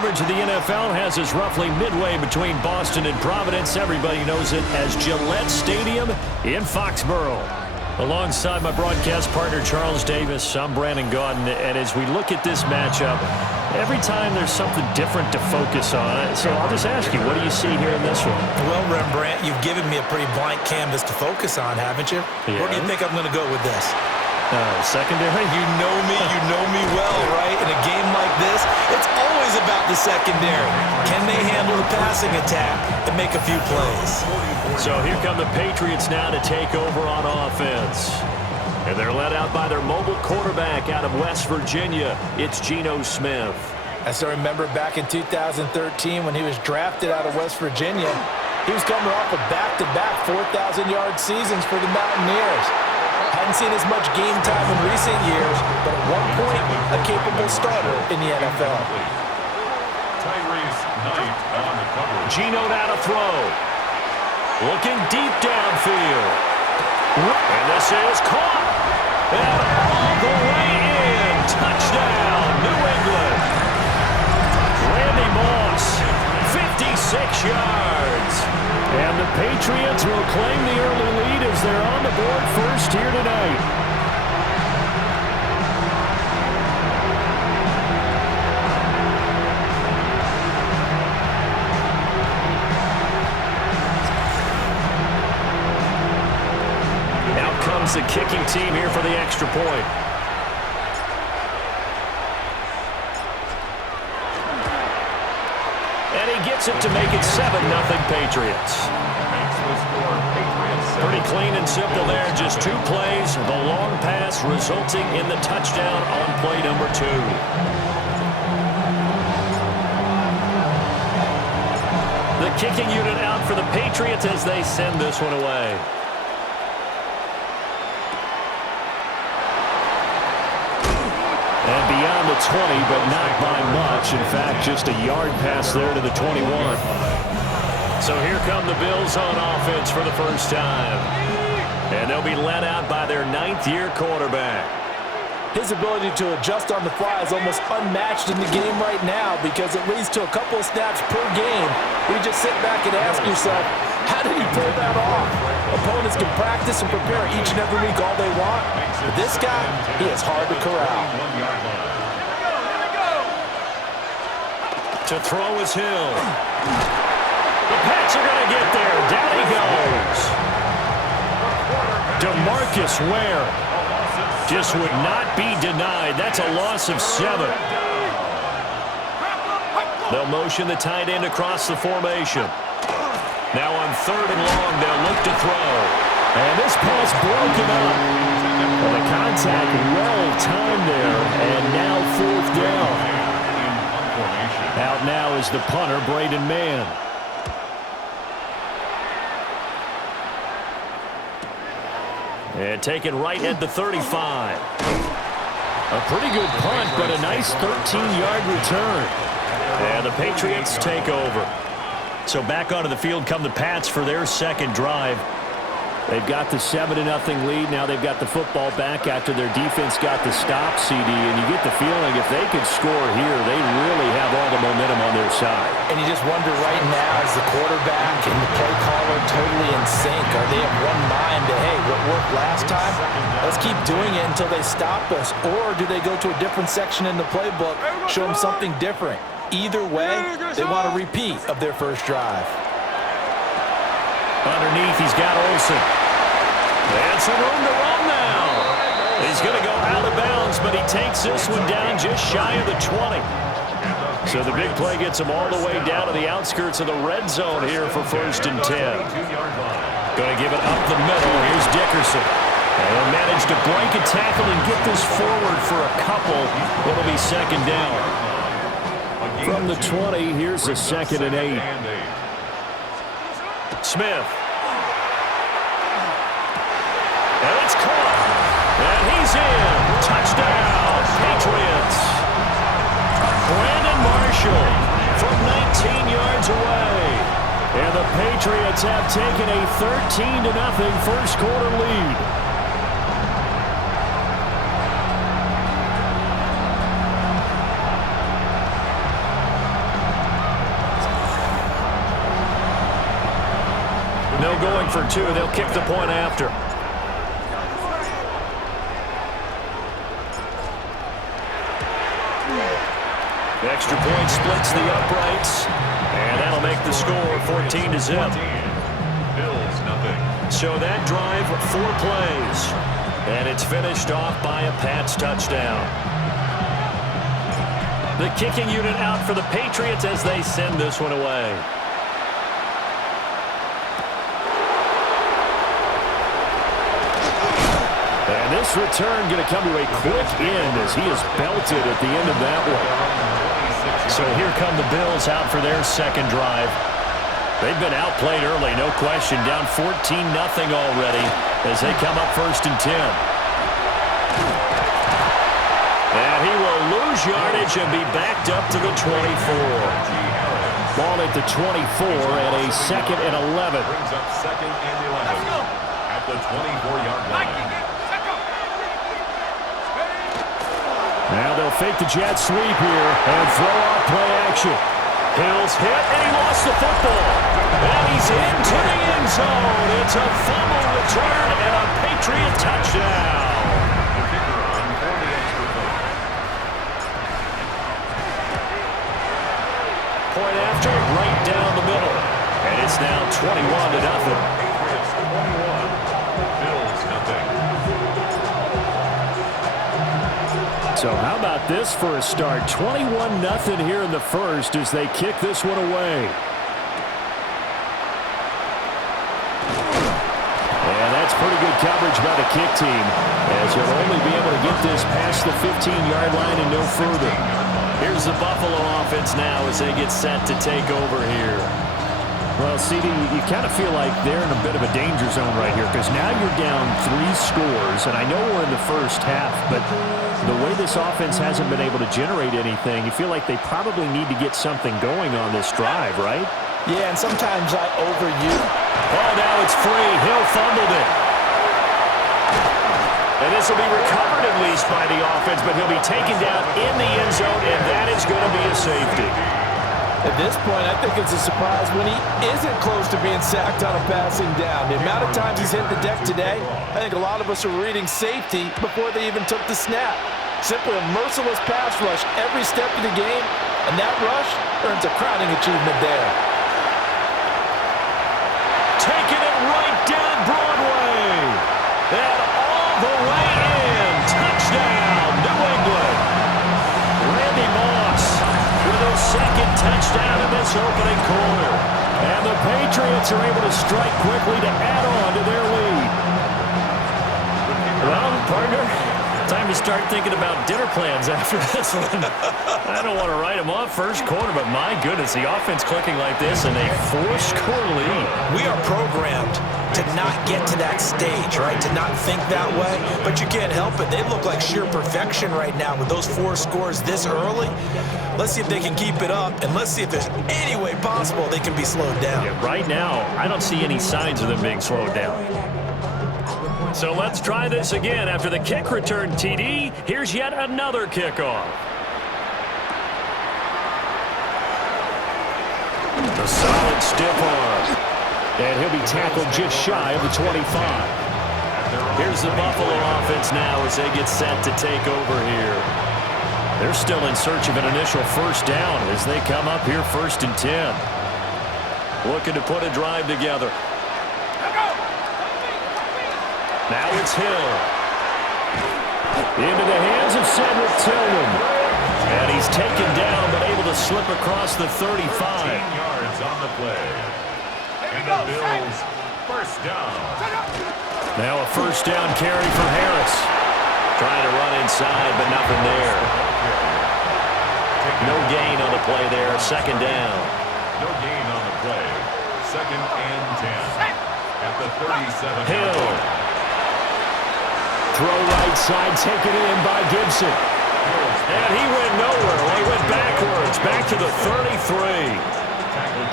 coverage of the NFL has us roughly midway between Boston and Providence. Everybody knows it as Gillette Stadium in Foxborough. Alongside my broadcast partner, Charles Davis, I'm Brandon Gaudin. And as we look at this matchup, every time there's something different to focus on. So I'll just ask you, what do you see here in this one? Well, Rembrandt, you've given me a pretty blank canvas to focus on, haven't you? Yeah. Where do you think I'm going to go with this? Secondary? You know me well, right? In a game like this, it's always about the secondary. Can they handle the passing attack and make a few plays? So here come the Patriots now to take over on offense. And they're led out by their mobile quarterback out of West Virginia. It's Geno Smith. As I remember back in 2013 when he was drafted out of West Virginia, he was coming off of back-to-back 4,000-yard seasons for the Mountaineers. Hadn't seen as much game time in recent years, but at one point, a capable starter in the NFL. Geno now to throw. Looking deep downfield. And this is caught. And all the way in. Touchdown, New England. Randy Moss, 56 yards. And the Patriots will claim the early lead as they're on the board first here tonight. Out comes the kicking team here for the extra point. And he gets it to make it 7-0 Patriots. Pretty clean and simple there. Just 2 plays. The long pass resulting in the touchdown on play number 2. The kicking unit out for the Patriots as they send this one away. And beyond the 20, but not by much. In fact, just a yard pass there to the 21. So here come the Bills on offense for the first time. And they'll be led out by their 9th-year quarterback. His ability to adjust on the fly is almost unmatched in the game right now because it leads to a couple of snaps per game. You just sit back and ask yourself, how did he pull that off? Opponents can practice and prepare each and every week all they want. But this guy, he is hard to corral. To throw is Hill. The Pats are going to get there. Down he goes. DeMarcus Ware just would not be denied. That's a loss of 7. They'll motion the tight end across the formation. Now on 3rd and long, they'll look to throw. And this pass broken up. Well, the contact well-timed there, and now 4th down. Out now is the punter, Braden Mann. And taken right at the 35. A pretty good punt, but a nice 13-yard return. And the Patriots take over. So back onto the field come the Pats for their second drive. They've got the 7-0 lead. Now they've got the football back after their defense got the stop, CD. And you get the feeling if they could score here, they really have all the momentum on their side. And you just wonder right now, is the quarterback and the play caller totally in sync? Are they of one mind to, hey, what worked last time? Let's keep doing it until they stop us. Or do they go to a different section in the playbook, show them something different? Either way, they want a repeat of their first drive. Underneath, he's got Olsen. And some room to run now. He's going to go out of bounds, but he takes this one down just shy of the 20. So the big play gets him all the way down to the outskirts of the red zone here for 1st and 10. Going to give it up the middle. Here's Dickerson. And he'll manage to break a tackle and get this forward for a couple. It'll be 2nd down. From the 20, here's a 2nd and 8. Smith. And it's caught. And he's in. Touchdown, Patriots. Brandon Marshall from 19 yards away. And the Patriots have taken a 13-0 first quarter lead. No going for two. They'll kick the point after. The extra point splits the uprights, and that'll make the score 14-0. Bills, nothing. So that drive, 4 plays, and it's finished off by a Pats touchdown. The kicking unit out for the Patriots as they send this one away. And this return going to come to a quick end as he is belted at the end of that one. So here come the Bills out for their second drive. They've been outplayed early, no question. Down 14-0 already as they come up 1st and 10. And he will lose yardage and be backed up to the 24. Ball at the 24 and a 2nd and 11. Brings up 2nd and 11 at the 24-yard line. Now they'll fake the jet sweep here and throw off play action. Hill's hit, and he lost the football. And he's into the end zone. It's a fumble return and a Patriot touchdown. The kicker on for the extra point. Point after, right down the middle. And it's now 21-0. Patriots 21. Bills, nothing. So how about this for a start? 21-0 here in the first as they kick this one away. And that's pretty good coverage by the kick team as they'll only be able to get this past the 15-yard line and no further. Here's the Buffalo offense now as they get set to take over here. Well, CD, you kind of feel like they're in a bit of a danger zone right here because now you're down 3 scores, and I know we're in the first half, but the way this offense hasn't been able to generate anything, you feel like they probably need to get something going on this drive, right? Yeah, and sometimes I overuse. Oh, now it's free. Hill fumbled it. And this will be recovered at least by the offense, but he'll be taken down in the end zone, and that is going to be a safety. At this point, I think it's a surprise when he isn't close to being sacked on a passing down. The amount of times he's hit the deck today, I think a lot of us are reading safety before they even took the snap. Simply a merciless pass rush every step of the game, and that rush earns a crowning achievement there. Taking it right down Broadway. And all the way in. Touchdown, New England. Randy Moss with a second touchdown in this opening quarter. And the Patriots are able to strike quickly to add on to their lead. Well, partner, time to start thinking about dinner plans after this one. I don't want to write them off first quarter, but my goodness, the offense clicking like this and a 4-score lead. We are programmed to not get to that stage, right? To not think that way, but you can't help it. They look like sheer perfection right now with those 4 scores this early. Let's see if they can keep it up, and let's see if there's any way possible they can be slowed down. Yeah, right now, I don't see any signs of them being slowed down. So let's try this again. After the kick return TD, here's yet another kickoff. A solid stiff arm. And he'll be tackled just shy of the 25. Here's the Buffalo offense now as they get set to take over here. They're still in search of an initial first down as they come up here 1st and 10. Looking to put a drive together. Now it's Hill. Into the hands of Cedric Tillman. And he's taken down but able to slip across the 35. 15 yards on the play. And the Bills first down. Now a first down carry from Harris. Trying to run inside, but nothing there. No gain on the play there. 2nd down. No gain on the play. 2nd and 10. At the 37. Hill. Throw right side, taken in by Gibson. And he went nowhere. Well, he went backwards, back to the 33.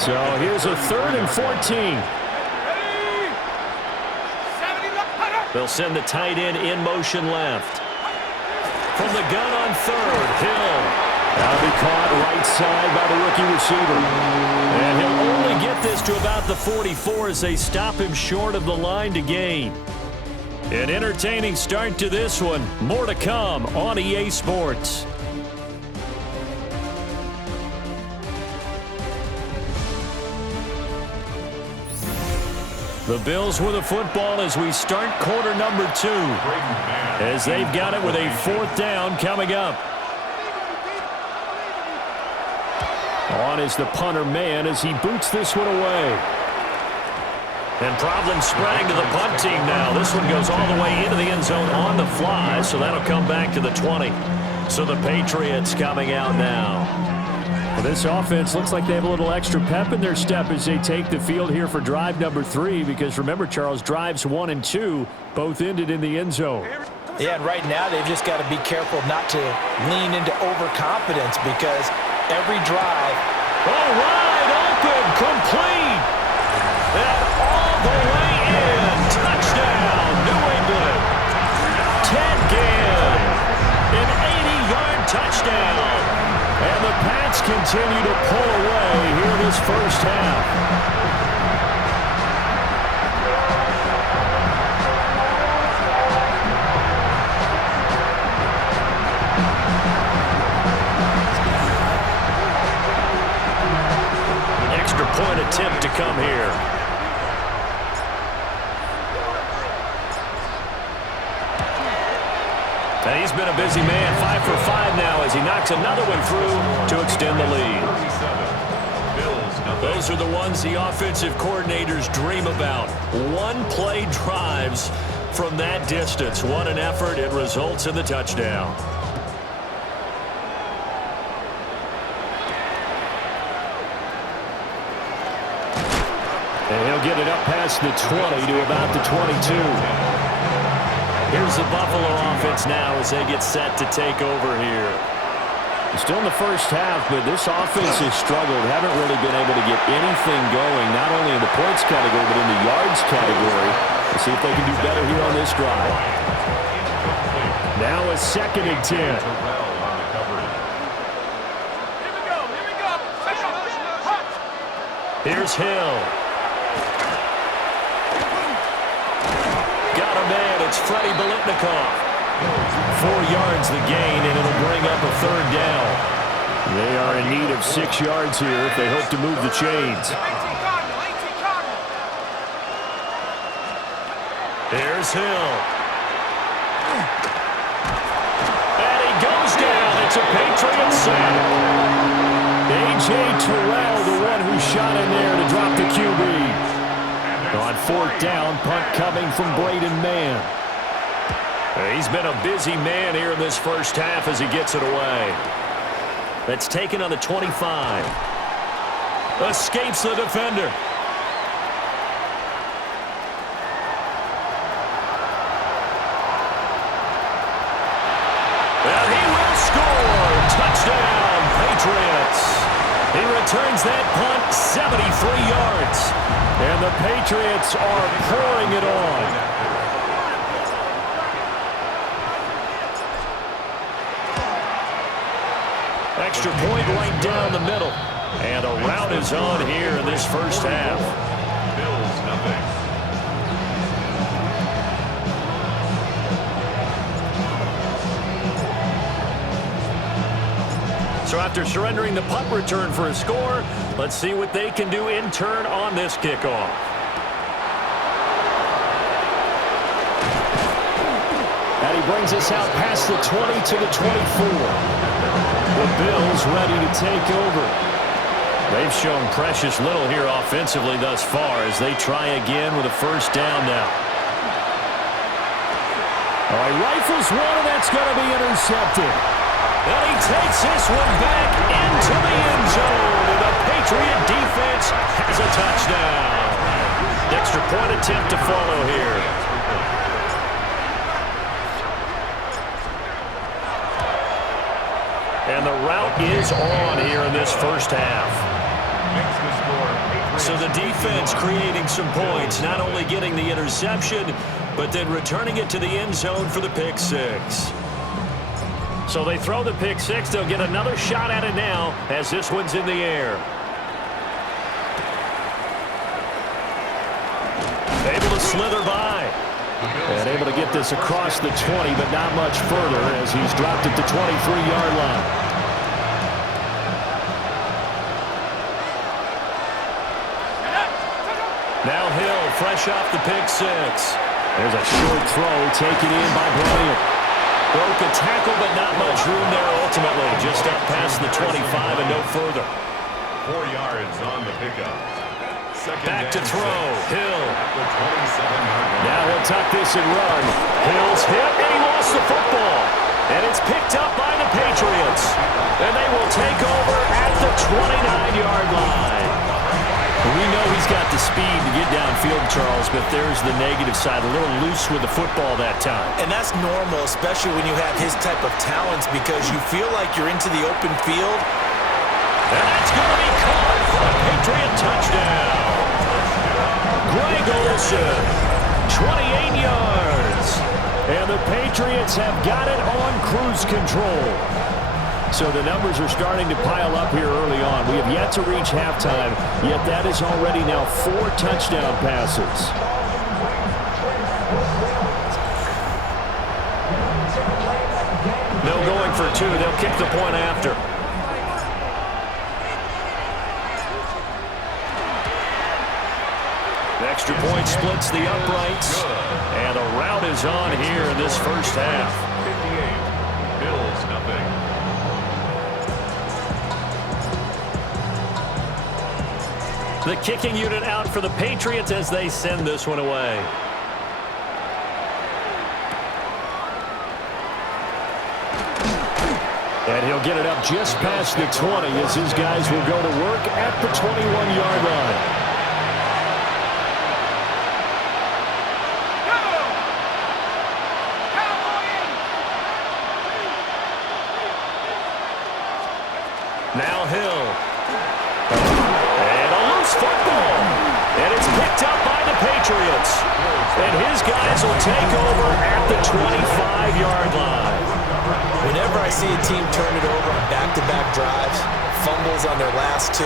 So here's a 3rd and 14. They'll send the tight end in motion left. From the gun on 3rd, Hill. That'll be caught right side by the rookie receiver. And he'll only to get this to about the 44 as they stop him short of the line to gain. An entertaining start to this one. More to come on EA Sports. The Bills with a football as we start quarter number 2. As they've got it with a 4th down coming up. On is the punter man as he boots this one away. And problems spreading to the punt team now. This one goes all the way into the end zone on the fly, so that'll come back to the 20. So the Patriots coming out now. Well, this offense looks like they have a little extra pep in their step as they take the field here for drive number 3, because remember, Charles, drives 1 and 2 both ended in the end zone. Yeah, and right now they've just got to be careful not to lean into overconfidence, because every drive. Oh, wide open, complete. And all the way in. Touchdown, New England. Ted Ginn. An 80-yard touchdown. And the Pats continue to pull away here this first half. Extra point attempt to come here. And he's been a busy man, 5 for 5 now as he knocks another one through to extend the lead. Those are the ones the offensive coordinators dream about. One-play drives from that distance. What an effort. It results in the touchdown. And he'll get it up past the 20 to about the 22. Here's the Buffalo offense now as they get set to take over here. Still in the first half, but this offense has struggled. Haven't really been able to get anything going, not only in the points category, but in the yards category. Let's see if they can do better here on this drive. Now a 2nd and 10. Here we go. Here's Hill. Got a man. It's Freddie Biletnikoff. 4 yards the gain, and it'll bring up a 3rd down. They are in need of 6 yards here if they hope to move the chains. Here's Hill. And he goes down. It's a Patriot sack. A.J. Terrell, the one who shot in there to drop the QB. On 4th down, punt coming from Braden Mann. He's been a busy man here in this first half as he gets it away. That's taken on the 25. Escapes the defender. And he will score. Touchdown, Patriots. He returns that punt 73 yards. And the Patriots are pouring it on. Extra point right down the middle. And a rout is on here in this first half. Bills nothing. So after surrendering the punt return for a score, let's see what they can do in turn on this kickoff. And he brings us out past the 20 to the 24. The Bills ready to take over. They've shown precious little here offensively thus far as they try again with a 1st down now. All right, rifles one, and that's going to be intercepted. And he takes this one back into the end zone. And the Patriot defense has a touchdown. Extra point attempt to follow here. And the route is on here in this first half. So the defense creating some points, not only getting the interception, but then returning it to the end zone for the pick 6. So they throw the pick 6. They'll get another shot at it now as this one's in the air. Able to slither by. And able to get this across the 20, but not much further as he's dropped at the 23-yard line. Now Hill, fresh off the pick six. There's a short throw taken in by Bryant. Broke a tackle, but not much room there ultimately. Just up past the 25 and no further. 4 yards on the pickup. Back to throw. Hill. The 27-yard line. Now he'll tuck this and run. Hill's hit, and he lost the football. And it's picked up by the Patriots. And they will take over at the 29-yard line. We know he's got the speed to get downfield, Charles, but there's the negative side. A little loose with the football that time. And that's normal, especially when you have his type of talents, because you feel like you're into the open field. And that's going to be caught for a Patriot touchdown. Greg Olsen, 28 yards. And the Patriots have got it on cruise control. So the numbers are starting to pile up here early on. We have yet to reach halftime, yet that is already now 4 touchdown passes. No going for 2. They'll kick the point after. The extra point splits the uprights. And the rout is on here in this first half. 58. Bills nothing. The kicking unit out for the Patriots as they send this one away. And he'll get it up just past the 20 as his guys will go to work at the 21-yard line. Now Hill. And a loose football. And it's picked up by the Patriots. And his guys will take over at the 25-yard line. Whenever I see a team turn it over on back-to-back drives, fumbles on their last 2,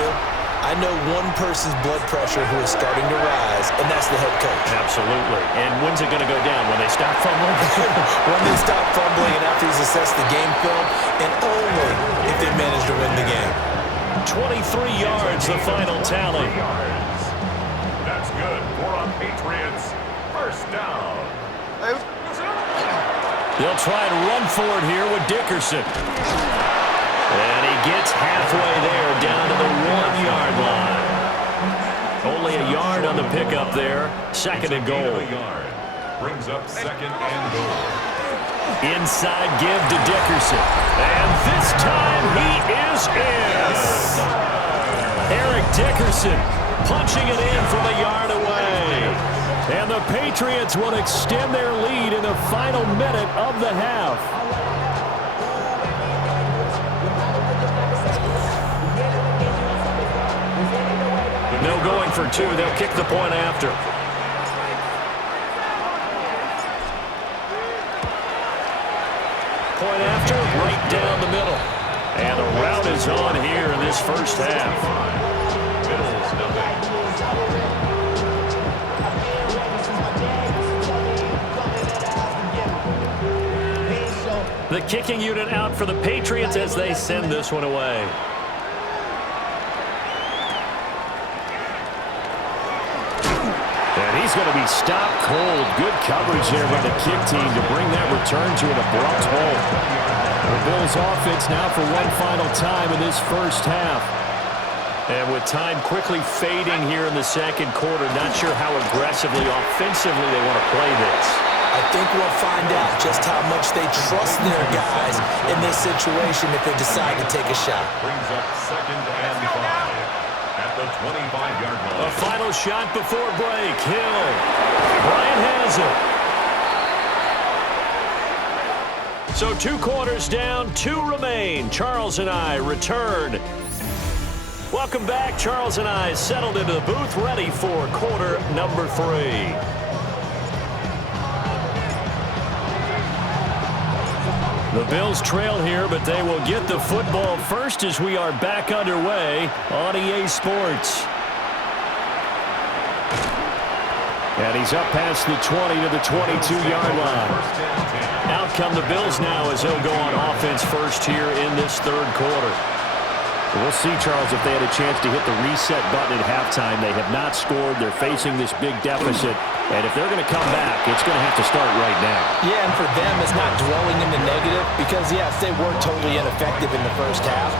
I know one person's blood pressure who is starting to rise, and that's the head coach. Absolutely. And when's it going to go down? When they stop fumbling? When they stop fumbling and after he's assessed the game film, and only if they manage to win the game. 23 yards, the final tally. 3 yards. That's good for a Patriots first down. They'll try and run for it here with Dickerson. And he gets halfway there down to the 1-yard line. Only a yard on the pickup there. Second and goal. A yard. Brings up second and goal. Inside give to Dickerson. And this time he is in. Eric Dickerson punching it in from a yard away. And the Patriots will extend their lead in the final minute of the half. No going for 2. They'll kick the point after. Point after, right down the middle. And the rout is on here in this first half. Bills nothing. The kicking unit out for the Patriots as they send this one away. And he's going to be stopped cold. Good coverage there by the kick team to bring that return to an abrupt halt. The Bills offense now for one final time in this first half. And with time quickly fading here in the second quarter, not sure how aggressively, offensively they want to play this. I think we'll find out just how much they trust their guys in this situation if they decide to take a shot. Brings up second and 5 at the 25-yard line. A final shot before break. Hill. Bryant has it. So 2 quarters down, 2 remain. Charles and I return. Welcome back. Charles and I settled into the booth, ready for quarter number 3. The Bills trail here, but they will get the football first as we are back underway on EA Sports. And he's up past the 20 to the 22-yard line. Out come the Bills now as they'll go on offense first here in this third quarter. We'll see, Charles, if they had a chance to hit the reset button at halftime. They have not scored. They're facing this big deficit. And if they're going to come back, it's going to have to start right now. Yeah, and for them, it's not dwelling in the negative because, yes, they were totally ineffective in the first half.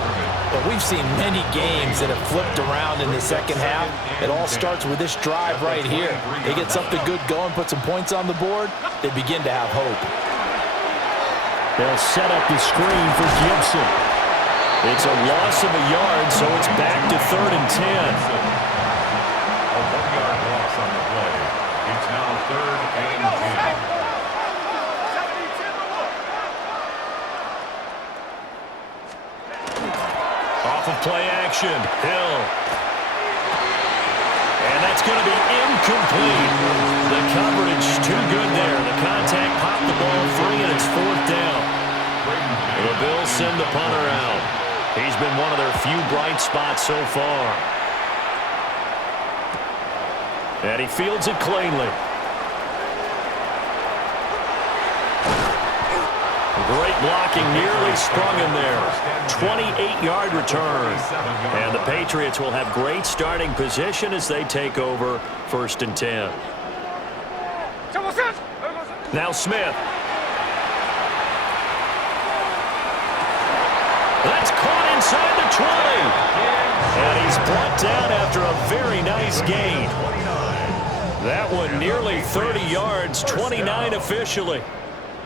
But we've seen many games that have flipped around in the second half. It all starts with this drive right here. They get something good going, put some points on the board, they begin to have hope. They'll set up the screen for Gibson. It's a loss of a yard, so it's back to 3rd and 10. A 1-yard loss on the play. It's now 3rd and 10. Off of play action, Hill. And that's going to be incomplete. The coverage too good there. The contact popped the ball free, and it's 4th down. The Bills send the punter out. He's been one of their few bright spots so far. And he fields it cleanly. Great blocking, nearly sprung him there. 28-yard return. And the Patriots will have great starting position as they take over 1st and 10. Now Smith. That's caught inside the 20. And he's brought down after a very nice gain. That one nearly 30 yards, 29 officially.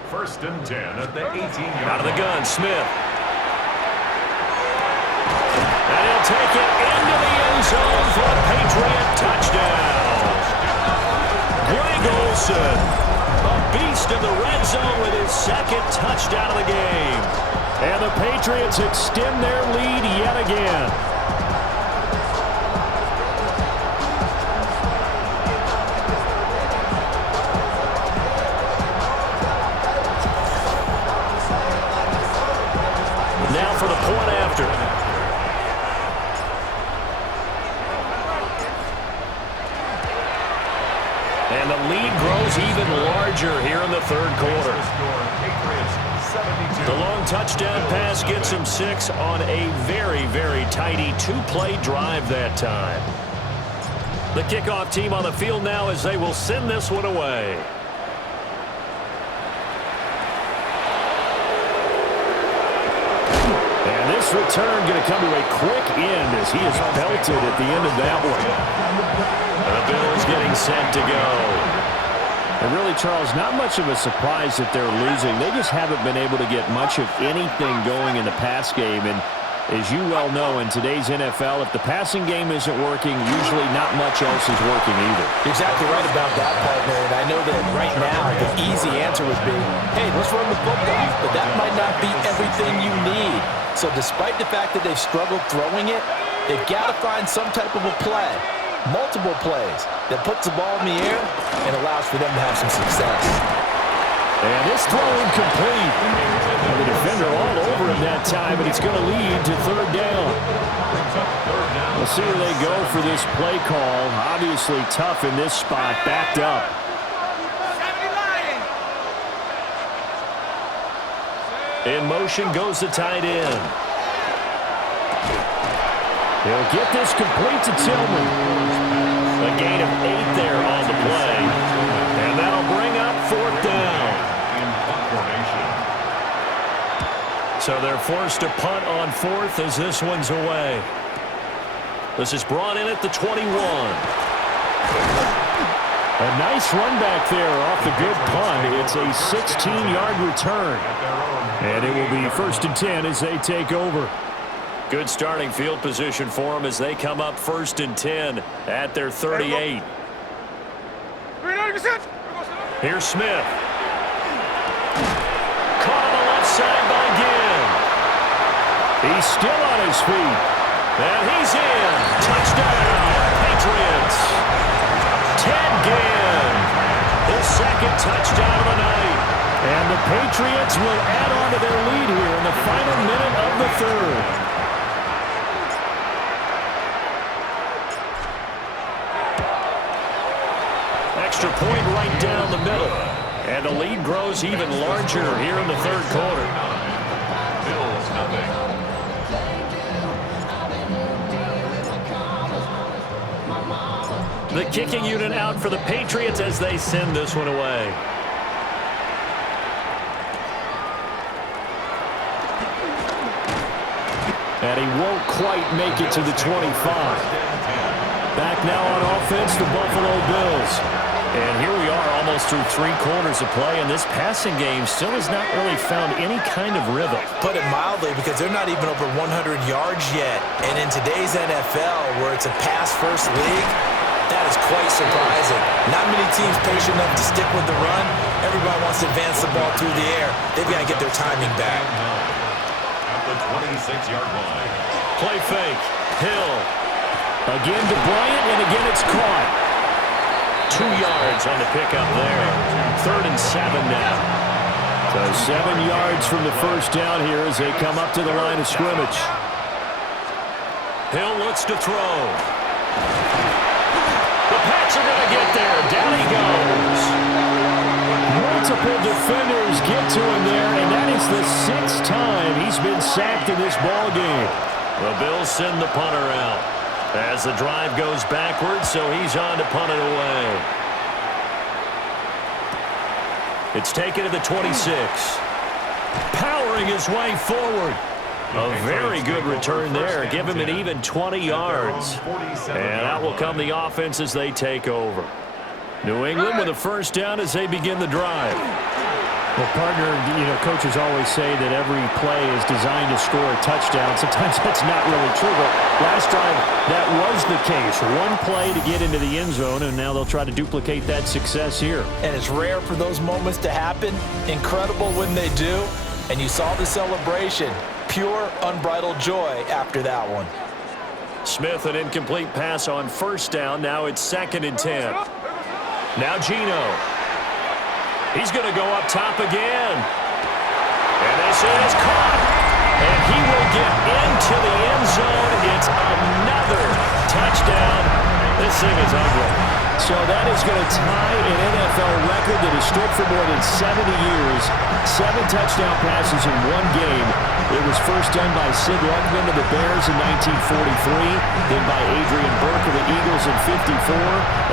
1st and 10 at the 18-yard Out of the gun, Smith. And he'll take it into the end zone for a Patriot touchdown. Greg Olsen, a beast in the red zone with his 2nd touchdown of the game. And the Patriots extend their lead yet again. Now for the point after. And the lead grows even larger here in the 3rd quarter. The long touchdown pass gets him 6 on a very, very tidy 2-play drive that time. The kickoff team on the field now as they will send this one away. And this return going to come to a quick end as he is belted at the end of that one. The Bills getting set to go. And really, Charles, not much of a surprise that they're losing. They just haven't been able to get much of anything going in the pass game. And as you well know, in today's NFL, if the passing game isn't working, usually not much else is working either. You're exactly right about that, partner. And I know that right now the easy answer would be, hey, let's run the football. But that might not be everything you need. So despite the fact that they've struggled throwing it, they've got to find some type of a play, multiple plays, that puts the ball in the air and allows for them to have some success. And this throw incomplete. And the defender all over him that time, and it's going to lead to 3rd down. We'll see where they go for this play call. Obviously tough in this spot, backed up. In motion goes the tight end. He'll get this complete to Tillman. A gain of 8 there on the play. And that'll bring up 4th down. So they're forced to punt on 4th as this one's away. This is brought in at the 21. A nice run back there off the good punt. It's a 16-yard return. And it will be 1st and 10 as they take over. Good starting field position for them as they come up 1st and 10 at their 38. Here's Smith. Caught on the left side by Ginn. He's still on his feet. And he's in. Touchdown, Patriots. Ted Ginn. His 2nd touchdown of the night. And the Patriots will add on to their lead here in the final minute of the 3rd. extra point right down the middle. And the lead grows even larger here in the third quarter. Bills nothing. The kicking unit out for the Patriots as they send this one away. And he won't quite make it to the 25. Back now on offense, the Buffalo Bills. And here we are almost through 3 quarters of play, and this passing game still has not really found any kind of rhythm. Put it mildly, because they're not even over 100 yards yet. And in today's NFL, where it's a pass-first league, that is quite surprising. Not many teams patient enough to stick with the run. Everybody wants to advance the ball through the air. They've got to get their timing back. At the 26-yard line. Play fake. Hill. Again to Bryant, and again it's caught. 2 yards on the pickup there. 3rd and 7 now. So 7 yards from the first down here as they come up to the line of scrimmage. Hill looks to throw. The Pats are going to get there. Down he goes. Multiple defenders get to him there, and that is the 6th time he's been sacked in this ball game. The Bills send the punter out as the drive goes backwards, so he's on to punt it away. It's taken to the 26. Powering his way forward. A very good return there. Give him an even 20 yards. And out will come the offense as they take over. New England with a first down as they begin the drive. Well, partner, coaches always say that every play is designed to score a touchdown. Sometimes that's not really true, but last drive, that was the case. One play to get into the end zone, and now they'll try to duplicate that success here. And it's rare for those moments to happen. Incredible when they do. And you saw the celebration. Pure, unbridled joy after that one. Smith, an incomplete pass on first down. Now it's 2nd and 10. Now Geno. He's going to go up top again. And this is caught. And he will get into the end zone. It's another touchdown. This thing is ugly. So that is going to tie an NFL record that has stood for more than 70 years. 7 touchdown passes in one game. It was first done by Sid Luckman of the Bears in 1943, then by Adrian Burke of the Eagles in 54,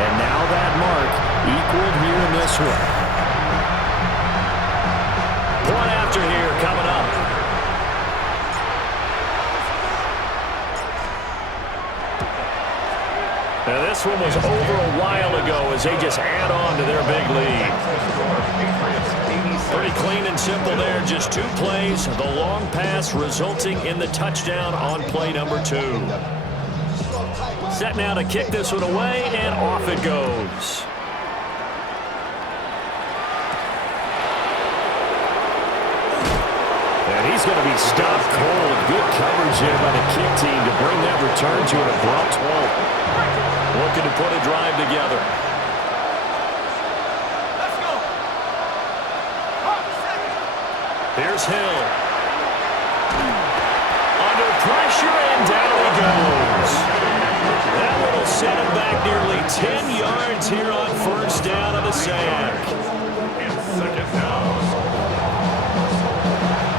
and now that mark equaled here in this one. Point after here coming up. Now this one was over a while ago as they just add on to their big lead. Pretty clean and simple there. Just 2 plays. The long pass resulting in the touchdown on play number 2. Set now to kick this one away, and off it goes. And he's going to be stopped cold. Good coverage there by the kick team to bring that return to an abrupt halt. Looking to put a drive together. Here's Hill. Under pressure, and down he goes. That one will set him back nearly 10 yards here on first down of the sack. Second down.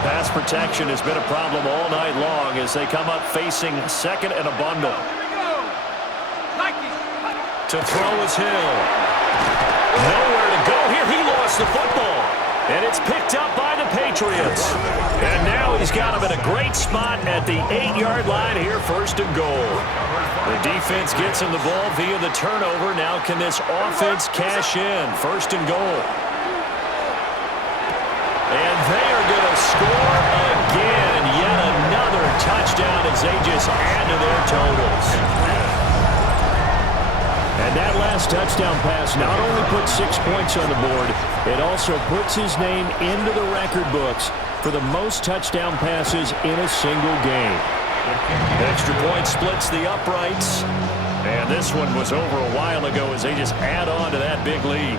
Pass protection has been a problem all night long as they come up facing 2nd and a bundle. To throw is Hill. Nowhere to go here. He lost the football. And it's picked up by the Patriots. And now he's got him in a great spot at the 8-yard line here, 1st and goal. The defense gets him the ball via the turnover. Now can this offense cash in? 1st and goal. And they are going to score again. Yet another touchdown as they just add to their totals. And that last touchdown pass not only puts 6 points on the board, it also puts his name into the record books for the most touchdown passes in a single game. Extra point splits the uprights. And this one was over a while ago as they just add on to that big lead.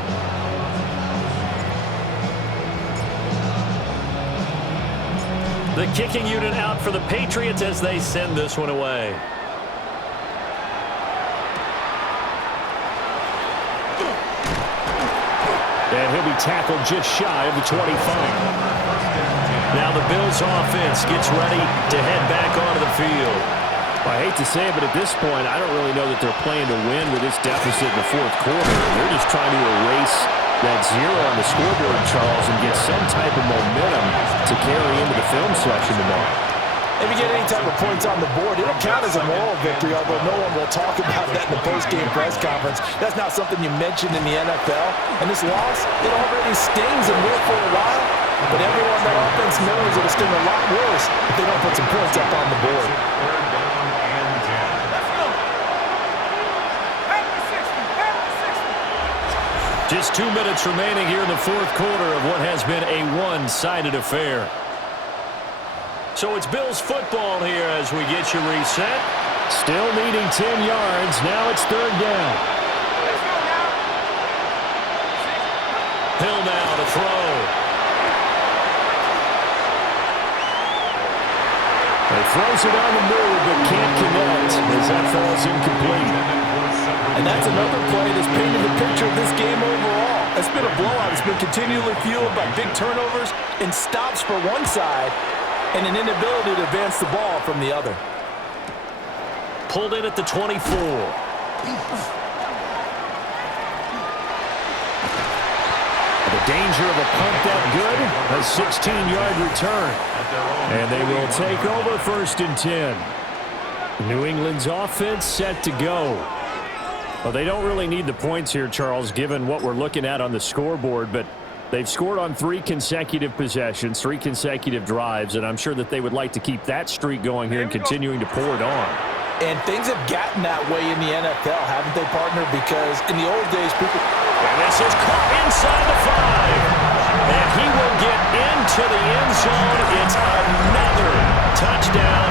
The kicking unit out for the Patriots as they send this one away. And he'll be tackled just shy of the 25. Now the Bills offense gets ready to head back onto the field. I hate to say it, but at this point, I don't really know that they're playing to win with this deficit in the fourth quarter. They're just trying to erase that zero on the scoreboard, Charles, and get some type of momentum to carry into the film session tomorrow. If you get any type of points on the board, it'll count as a moral victory, although no one will talk about that in the post-game press conference. That's not something you mentioned in the NFL. And this loss, it already stings and will for a while. But everyone on that offense knows it'll sting a lot worse if they don't put some points up on the board. Just 2 minutes remaining here in the fourth quarter of what has been a one-sided affair. So it's Bills football here as we get you reset. Still needing 10 yards. Now it's third down. Hill now to throw. He throws it on the move but can't connect as that falls incomplete. And that's another play that's painted the picture of this game overall. It's been a blowout. It's been continually fueled by big turnovers and stops for one side and an inability to advance the ball from the other. Pulled in at the 24. The danger of a punt that good. A 16-yard return. And they will take over first and 10. New England's offense set to go. Well, they don't really need the points here, Charles, given what we're looking at on the scoreboard, but they've scored on 3 consecutive possessions, 3 consecutive drives, and I'm sure that they would like to keep that streak going here and continuing to pour it on. And things have gotten that way in the NFL, haven't they, partner? Because in the old days, people... And this is caught inside the 5. And he will get into the end zone. It's another touchdown.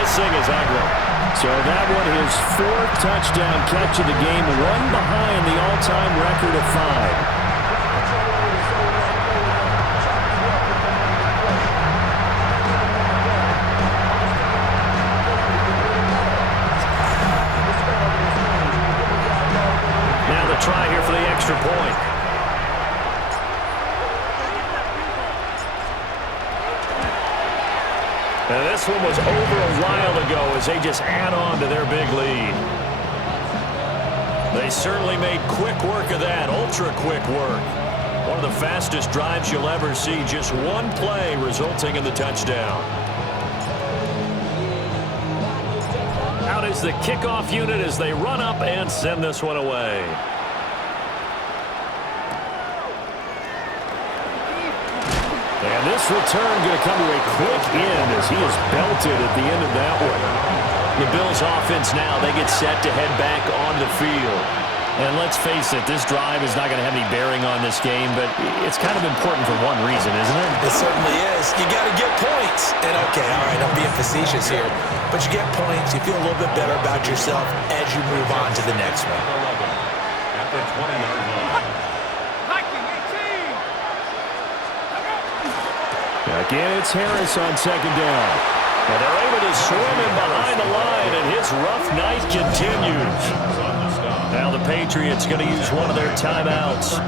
This thing is ugly. So that one, his 4th touchdown catch of the game, one behind the all-time record of 5. Now the try here for the extra point. And this one was over a while ago as they just add on to their big lead. They certainly made quick work of that, ultra-quick work. One of the fastest drives you'll ever see, just one play resulting in the touchdown. Out is the kickoff unit as they run up and send this one away. And this return going to come to a quick end as he is belted at the end of that one. The Bills offense now, they get set to head back on the field. And let's face it, this drive is not going to have any bearing on this game, but it's kind of important for one reason, isn't it? It certainly is. You got to get points. And okay, all right, I'm being facetious here, but you get points, you feel a little bit better about yourself as you move on to the next one. At the 20-yard line. Again, it's Harris on second down. And they're able to swim him behind the line, and his rough night continues. Now the Patriots going to use one of their timeouts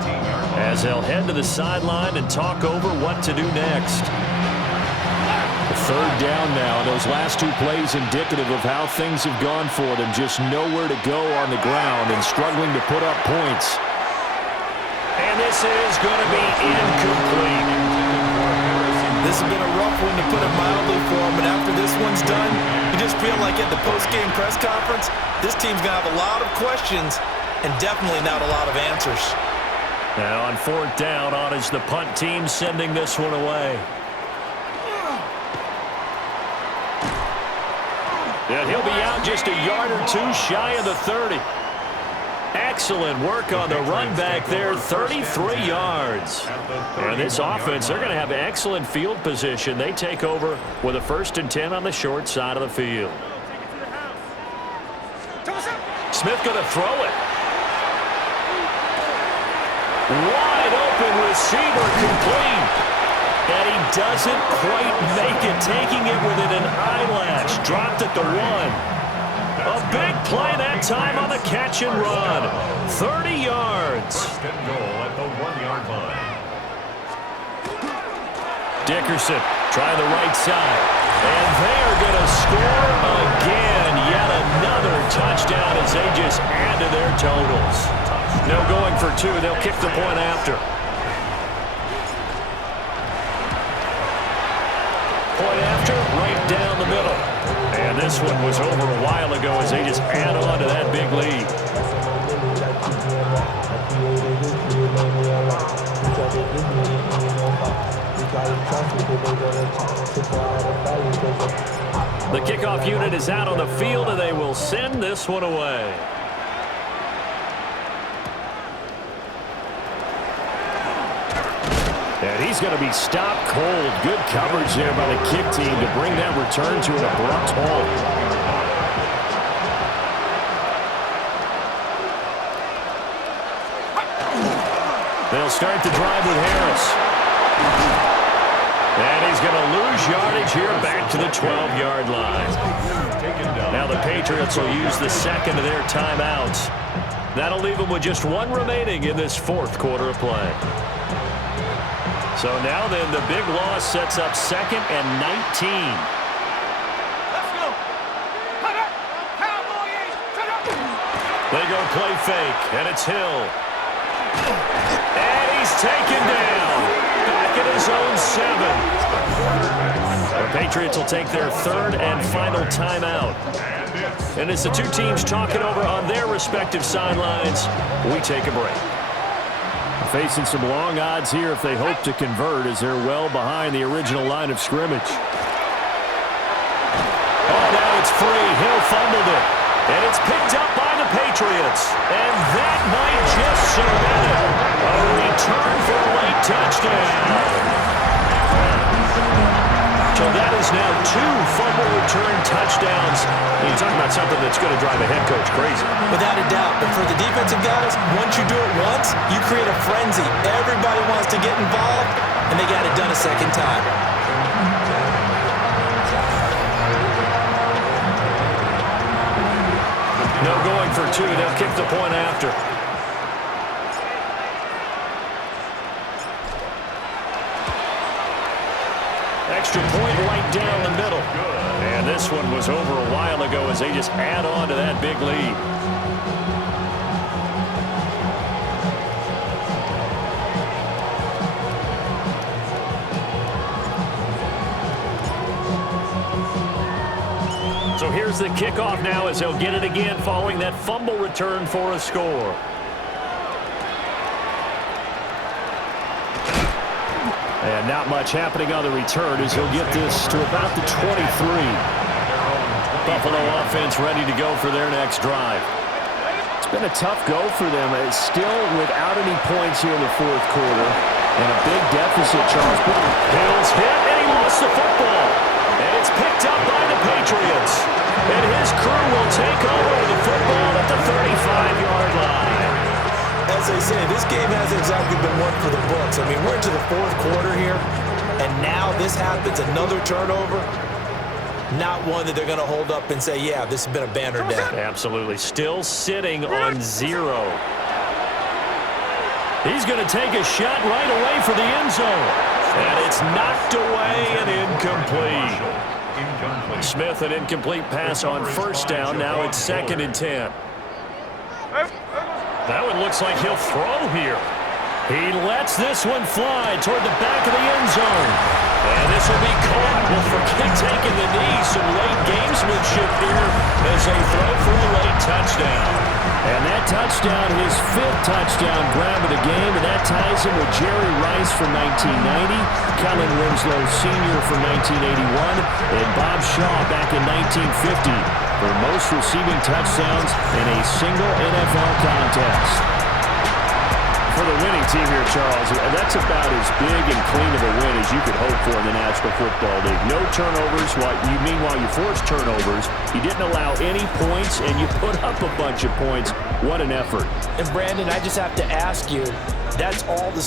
as they'll head to the sideline and talk over what to do next. Third down now. Those last 2 plays indicative of how things have gone for them. Just nowhere to go on the ground and struggling to put up points. And this is going to be incomplete. This has been a rough one, to put it mildly, for him, but after this one's done, you just feel like at the post-game press conference, this team's going to have a lot of questions and definitely not a lot of answers. Now on 4th down, on is the punt team sending this one away. And he'll be out just a yard or 2 shy of the 30. Excellent work on the run back there, 33 yards. And this offense, they're going to have excellent field position. They take over with a 1st and 10 on the short side of the field. Smith going to throw it. Wide open receiver, complete. And he doesn't quite make it, taking it within an eyelash. Dropped at the 1. A big play that time on the catch and run. 30 yards. First and goal at the 1-yard line. Dickerson trying the right side. And they are going to score again. Yet another touchdown as they just add to their totals. No going for two. They'll kick the point after. Point after, right down the middle. And this one was over a while ago as they just add on to that big lead. The kickoff unit is out on the field, and they will send this one away. And he's going to be stopped cold. Good coverage there by the kick team to bring that return to an abrupt halt. They'll start the drive with Harris. And he's going to lose yardage here back to the 12-yard line. Now the Patriots will use the second of their timeouts. That'll leave them with just one remaining in this fourth quarter of play. So now then the big loss sets up 2nd and 19. Let's go. They go play fake, and it's Hill. And he's taken down. Back at his own 7. The Patriots will take their third and final timeout. And as the two teams talking over on their respective sidelines, we take a break. Facing some long odds here if they hope to convert as they're well behind the original line of scrimmage. Oh, now it's free. Hill fumbled it. And it's picked up by the Patriots. And that might just cement it. A return for a late touchdown. So that is now 2 fumble return touchdowns. You're talking about something that's going to drive a head coach crazy. Without a doubt. But for the defensive guys, once you do it once, you create a frenzy. Everybody wants to get involved, and they got it done a second time. No going for 2. They'll kick the point after. Extra point right down the middle. And this one was over a while ago as they just add on to that big lead. So here's the kickoff now as they'll get it again following that fumble return for a score. And not much happening on the return as he'll get this to about the 23. Buffalo offense ready to go for their next drive. It's been a tough go for them. It's still without any points here in the fourth quarter. And a big deficit, Charles. Hill's hit, and he lost the football. And it's picked up by the Patriots. And his crew will take over the football at the 35-yard line. As they say, this game hasn't exactly been one for the books. I mean, we're into the fourth quarter here, and now this happens, another turnover. Not one that they're going to hold up and say, yeah, this has been a banner day. Absolutely. Still sitting on 0. He's going to take a shot right away for the end zone. And it's knocked away and incomplete. Smith, an incomplete pass on first down. Now it's 2nd and 10. That one looks like he'll throw here. He lets this one fly toward the back of the end zone. And this will be caught. We'll forget taking the knee. Some late gamesmanship here as they throw for a late touchdown. And that touchdown, his 5th touchdown grab of the game, and that ties him with Jerry Rice from 1990, Kellen Winslow Sr. from 1981, and Bob Shaw back in 1950 for most receiving touchdowns in a single NFL contest. For the winning team here, Charles, that's about as big and clean of a win as you could hope for in the National Football League. No turnovers. Meanwhile, you forced turnovers. You didn't allow any points, and you put up a bunch of points. What an effort. And, Brandon, I just have to ask you, that's all the